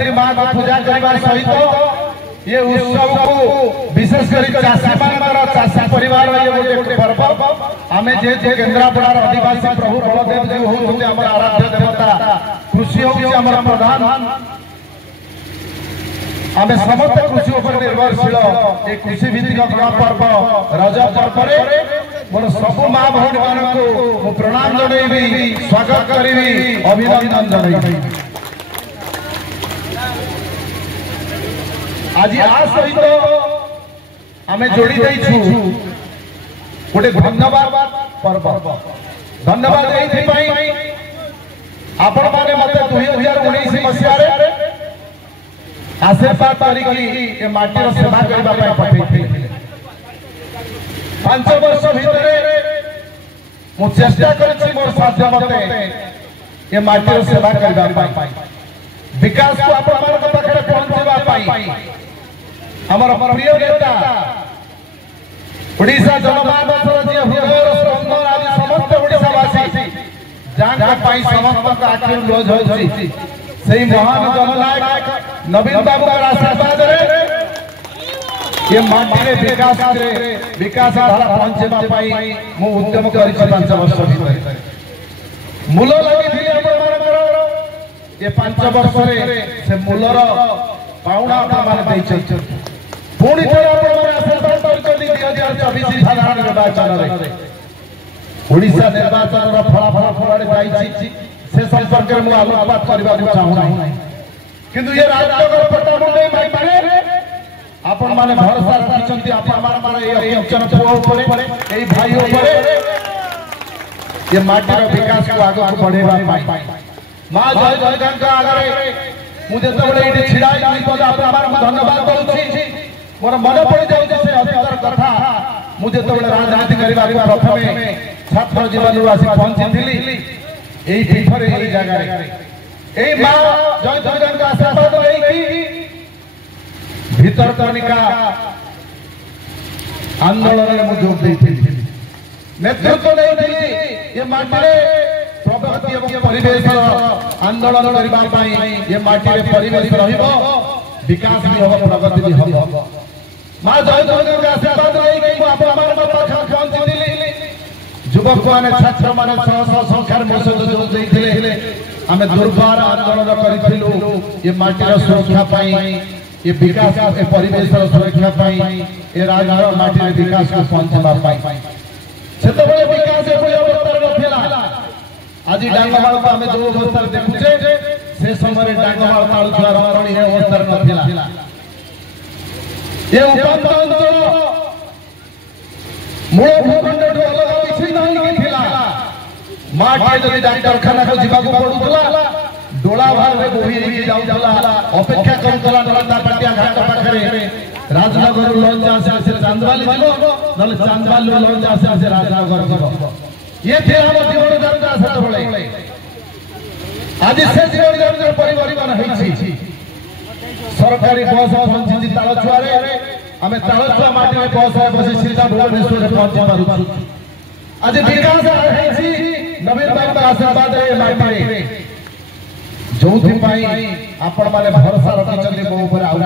धरित्री मां को पूजा करने सहित ये उत्सव को विशेष कर चाषी चाषी परिवार ये गोटे पर्व आम जेहेतु केन्द्रापड़ार आदिवासी प्रभु बलदेव जी होते आराध्य देवता कृषि होम प्रधान आम समस्त कृषि उपर निर्भरशील ये कृषि भित्तिक गणपर्व रज पर्व मोर सब माँ भौणी मान प्रणाम जनइबी स्वागत करी अभिनंदन जनइबी। आज आ सहित आम जोड़ी गोटे धन्यवाद पर्व धन्यवाद आपण मैंने मत 2019 मसीह आशीर्वाद करी माटीर सेवा करने पठे 5 वर्ष भितर मु चेष्टा कर मोर साध्य मते ये माटीर सेवा करने विकास को आपण पाखे पहुंचवा हमर प्रिय नेता ओडिशा जनमानसर जे हृदय स्पंदन आदि समस्त ओडिशावासी जांगा पाई समस्त आखिर लोज होछि सही महान जननायक नवीन बाबू आशीर्वाद रे ये माटी रे विकास धारा पहुंचेबा पाई मु उद्यम करि 5 वर्ष भितर मूल लगी ये 5 वर्ष रे से मूलर पाउना मान दैछ पुणी थे आशीर्वाद कर 2024 साधारण निर्वाचन ओडिशा निर्वाचन फलाफल फल से संपर्क में आलोकपात करने चाहूना किंतु ये राजनगर पट्टामुंडई माइपारे आपण माने भरोसा रखिसंती आपण माने ए अक्षण पुओ ऊपर ए भाई ऊपर ये माटीर विकास को आगे बढ़ेबा पाई मां जय जयकांत आगरे मु जेतबेले एठी छिड़ाई पद आपण धन्यवाद दउछि मोर मन पड़ जाउछि से अतीतर कथा मु जेतबेले राजनीति करबा प्रथमे छात्र जीवन आसी पहुंचीथिली एई पीठरे एई जगह एई मां जय जयकांत आशीर्वाद लेकी भीतर कनिका आंदोलन में जोग देथिली नेतृत्व नहीं ये माटी प्रगति एवं परिवेश आंदोलन करबा पाई ये माटी परिवेश रहिबो विकास भी हो प्रगति भी हो मां जय जयकांत आशीर्वाद लेकी आपण मानव पाखा पहुंचीली युवक माने छात्र माने 600 संख्यार मौसद जो देथिले आमे दुर्बार आंदोलन करिथिलु ये माटीर सुरक्षा पाई ये विकास ए परिवेश सुरक्षा पाई ए राजनगर माटीर विकास को पहुंचबा पाई सेतबे विकास एभली अवस्था नथिला आज डांगमाल को आमे जो अवस्था देखुचे से समय डांगमाल ताळुछुआ रंगणी ए अवस्था नथिला ये उपांत अंचल मूल भूखंड अलग किछि नहीं थिला माटी जदि डाक्तरखाना को जीवा को पडुतला डोला भार रे बोही के जाउतला अपेक्षा करतला नलता पाटिया घाट पाखरे राजनगर लॉन्च आसे से चांदवाली जिलो नल चांदवाली लॉन्च आसे से राजनगर जिलो ये थे हम जीवन यात्रा सेतबळे आज से जीवन यात्रा परिवर्तन होइछि सरकारी बस पहुंची ताळछुआ रे आमे ताळछुआ माटी में बस बसी सीधा भुवनेश्वर पहुंची पारुछु आज विकास होइछि नवीन बाबू आशीर्वाद रे माटी रे जोथि पाई आपण माने भरोसा रखिछन्ती मो ऊपर आउ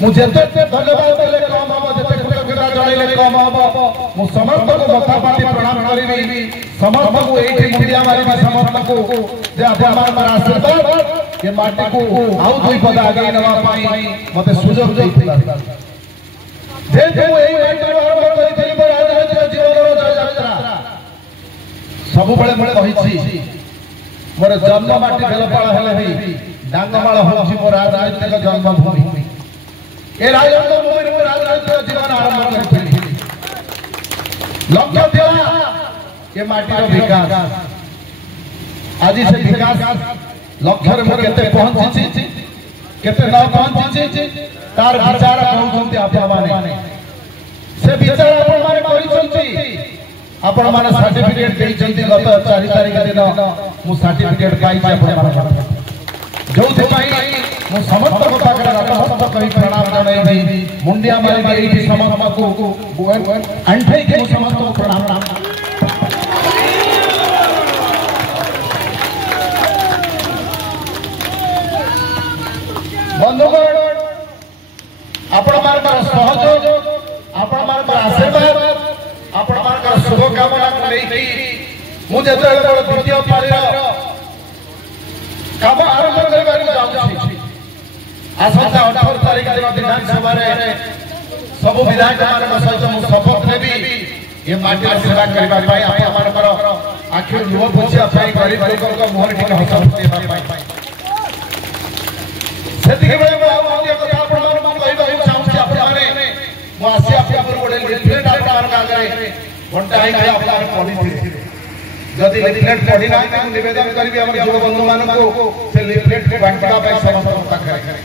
मु जेते धन्यवाद देले कम हम जेते कृतज्ञता जणाइले कम हम मु समस्त को मथा पाटी प्रणाम करिबी समस्त को एठी मुंडिया मारिबी समस्त को जे आपण माने आशीर्वाद ये माटी को आउ दुई पद आगे नवा पाई मते सुजोग देथिला जे जे एई माटी आरंभ करिथिली मोर राजनीतिक जीवन यात्रा सब बळे बळे कहिछि मोर जन्म माटी बेलपाळ हेले भी डांगमाळ होछि मोर राजनीतिक जन्मभूमि ए राजनीतिक भूमि मोर राजनीतिक जीवन आरंभ करिथिली लक्ष्य थिला ये माटीर विकास आज से विकास लक्ष्य में केते पहुंची केते न पहुंची तार विचार कहउछन्ती आपा माने से विचार आपण माने करिसन्ती आपण माने सर्टिफिकेट देइछन्ती गत 4 तारिख दिन मु सर्टिफिकेट पाई आपण माने जोथि पाई मु समस्त को पाकर नतमस्तक कहि प्रणाम जणाइबी मुंडिया मारिबी एठी समस्त को अंठै के समस्त को प्रणाम बंधुगण आपण मानकर सहयोग आपण मानकर आशीर्वाद आपण मानकर शुभकामना को लेकी मुझे द्वितीय पाळीर काम आरंभ करबार जाउछि। आसंता 18 तारिख दिन विधानसभा सब विधायक मान सहित मु शपथ नेबी ये माटी सेवा करबा पाई आपण मानकर आखिर लुह पोछिया पाई गरीब लोक मुहर टिके हस देबा पाई सेति के बेले अन्य कथा आपण मान कहबा चाहूछि। आपण माने मु आसी आपण गोडे लिफलेट आपण आगे घंटा आई आपण पढिथिले जदि लिफलेट पढि ना त निवेदन करबी हमर युवा बंधु मान को से लिफलेट बांटबा पाई समस्त पाखरे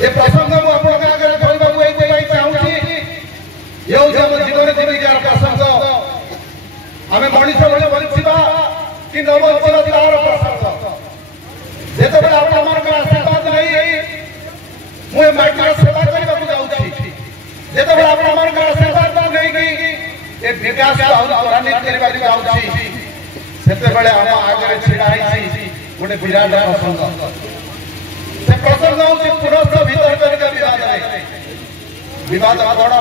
ए प्रसंग मु आपण आगे कहबा मु एई पाई चाहूछि। यो जब जीवन जीविकार प्रसंग आमे मनीष बळे बंचिबा कि न बंचिबा तार प्रसंग जेते बेले आपण हमर आशीर्वाद नहीं मु ए माटी सेवा करबा को जाउछि। जेते बेले आपण हमर आशीर्वाद नहीं कि ए विकास को और त्वरान्वित करबा को जाउछि सेते बेले हम आगे छिड़ा आइछि गोटे विराट प्रसंग से प्रसंग होछि पुरस्थ भीतर करके विवाद बड़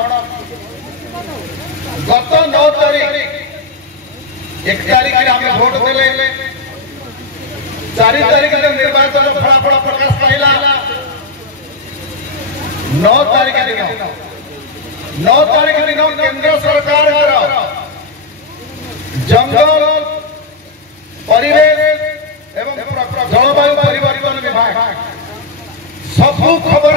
गत 9 तारीख 1 तारीख में भोट देले 4 तारीख निर्वाचन फलाफल प्रकाश पाइला 9 तारीख दिन केंद्र सरकार जंगल परिवेश एवं जलवायु परिवर्तन विभाग सब खबर